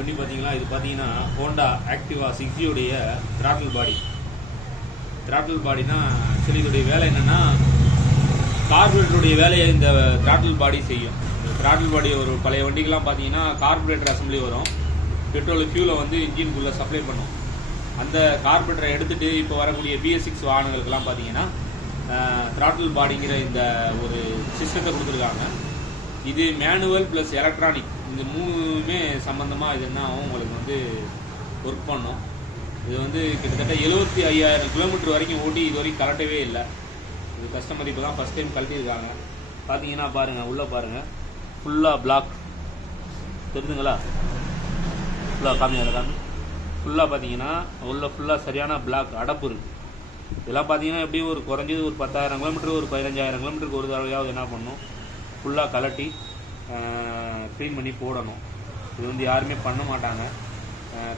வண்டி பார்த்தீங்களா, இது பார்த்தீங்கன்னா ஹோண்டா ஆக்டிவா 6G உடைய த்ராட்டில் பாடி. த்ராட்டில் பாடினா ஆக்சுவலி இதோடைய வேலை என்னென்னா, கார்பரேட்டருடைய வேலையை இந்த த்ராட்டில் பாடி செய்யும். இந்த த்ராட்டில் பாடி ஒரு பழைய வண்டிக்கெலாம் பார்த்தீங்கன்னா கார்பரேட்டர் அசம்பிளி வரும், பெட்ரோல் ஃபியூலை வந்து இன்ஜின்குள்ளே சப்ளை பண்ணும். அந்த கார்பரேட்டரை எடுத்துகிட்டு இப்போ வரக்கூடிய BS6 வாகனங்களுக்கெல்லாம் பார்த்தீங்கன்னா த்ராட்டில் பாடிங்கிற இந்த ஒரு சிஸ்டத்தை கொடுத்துருக்காங்க. இது மேனுவல் ப்ளஸ் எலக்ட்ரானிக், இந்த மூணுமே சம்மந்தமாக இது என்ன ஆகும், உங்களுக்கு வந்து ஒர்க் பண்ணும். இது வந்து கிட்டத்தட்ட 75,000 கிலோமீட்டர் வரைக்கும் ஓட்டி இது வரைக்கும் கலட்டவே இல்லை. இது கஸ்டமர் இப்போ தான் ஃபஸ்ட் டைம் கழட்டியிருக்காங்க. பார்த்தீங்கன்னா பாருங்கள், உள்ளே பாருங்கள், ஃபுல்லாக பிளாக் தெரிஞ்சுங்களா, ஃபுல்லாக காமி ஃபுல்லாக பார்த்தீங்கன்னா உள்ள ஃபுல்லாக சரியான பிளாக் அடப்பு இருக்குது. இதெல்லாம் பார்த்தீங்கன்னா எப்படியும் ஒரு குறைஞ்சது ஒரு 10,000 கிலோமீட்டர், ஒரு 15,000 கிலோமீட்டருக்கு ஒரு தடவையாவது என்ன பண்ணணும், ஃபுல்லாக கலட்டி க்ளீன் பண்ணி போடணும். இது வந்து யாருமே பண்ண மாட்டாங்க.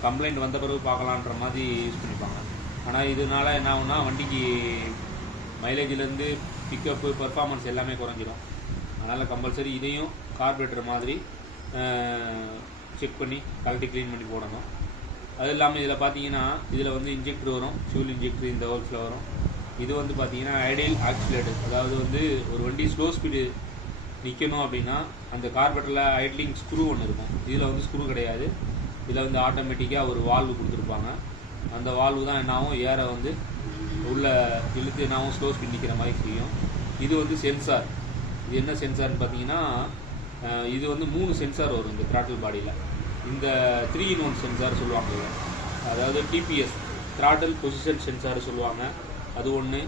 கம்ப்ளைண்ட் வந்த பிறகு பார்க்கலான்ற மாதிரி யூஸ் பண்ணிப்பாங்க. ஆனால் இதனால என்ன ஆகுனா, வண்டிக்கு மைலேஜிலேருந்து பிக்கப்பு பர்ஃபார்மன்ஸ் எல்லாமே குறைஞ்சிடும். அதனால் கம்பல்சரி இதையும் கார்பரேட்டர் மாதிரி செக் பண்ணி கலட்டி க்ளீன் பண்ணி போடணும். அது இல்லாமல் இதில் பார்த்தீங்கன்னா இதில் வந்து இன்ஜெக்டர் வரும், ஃபியூல் இன்ஜெக்டர் இந்த ஹோல்ஸில் வரும். இது வந்து பார்த்தீங்கன்னா ஐடியல் ஆக்சிலேட்டர், அதாவது வந்து ஒரு வண்டி ஸ்லோ ஸ்பீடு நிற்கணும் அப்படின்னா அந்த கார்பரேட்டரில் ஐட்லிங் ஸ்க்ரூ ஒன்று இருக்கும். இதில் வந்து ஸ்க்ரூ கிடையாது. இதில் வந்து ஆட்டோமேட்டிக்காக ஒரு வால்வு கொடுத்துருப்பாங்க. அந்த வால்வு தான் என்னாகும், ஏரை வந்து உள்ள இழுத்து என்னாகும் ஸ்லோ ஸ்பீட் நிற்கிற மாதிரி செய்யும். இது வந்து சென்சார். இது என்ன சென்சார்னு பார்த்தீங்கன்னா, இது வந்து 3 சென்சார் வரும் இந்த த்ராட்டில் பாடியில். இந்த 3-in-1 சென்சார் சொல்லுவாங்க. அதாவது TPS, த்ராட்டில் பொசிஷன் சென்சார் சொல்லுவாங்க, அது ஒன்று.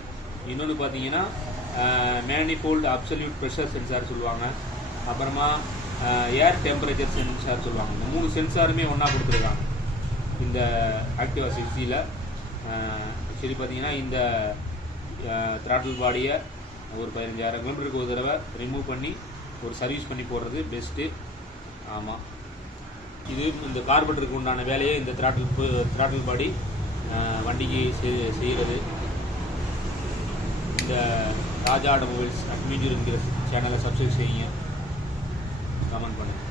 இன்னொன்று பார்த்தீங்கன்னா மேனிஃபோல்டு அப்சல்யூட் ப்ரெஷர் சென்சார் சொல்லுவாங்க. அப்புறமா ஏர் டெம்பரேச்சர் சென்சார் சொல்லுவாங்க. இந்த 3 சென்சாருமே ஒன்றா கொடுத்துருக்காங்க இந்த ஆக்டிவா 6Gயில். ஆக்சுவலி பார்த்தீங்கன்னா இந்த த்ராட்டில் பாடியை ஒரு 15,000 கிலோமீட்டருக்கு ஒரு தடவை ரிமூவ் பண்ணி ஒரு சர்வீஸ் பண்ணி போடுறது பெஸ்ட்டு. ஆமாம், இது இந்த கார்பரேட்டருக்கு உண்டான வேலையை இந்த த்ராட்டில் பாடி வண்டிக்கு செய்கிறது. இந்த ராஜா ஆட்டோமொபைல்ஸ் அட்மிஜூருங்கிற சேனலை சப்ஸ்கிரைப் செய்யுங்க, கமெண்ட் பண்ணுங்கள்.